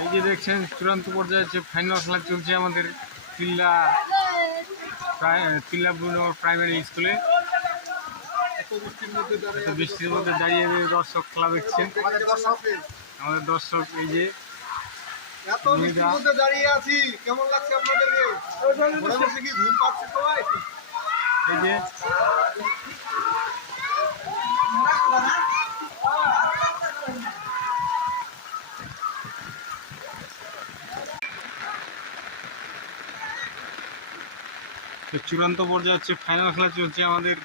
এই যে দেখছেন চূড়ান্ত পর্যায়ে যে ফাইনাল খেলা চলছে আমাদের তিল্লা ব্রুনো প্রাইমারি স্কুলে। এত বৃষ্টির মধ্যে দাঁড়িয়ে দর্শক খেলা দেখছেন। আমাদের দর্শক এই যে এত বৃষ্টির মধ্যে দাঁড়িয়ে আছি, কেমন লাগছে আপনাদেরকে? কি ঘুম পাচ্ছে সবাই? এই যে চূড়ান্ত পর্যায়ে হচ্ছে ফাইনাল খেলা চলছে আমাদের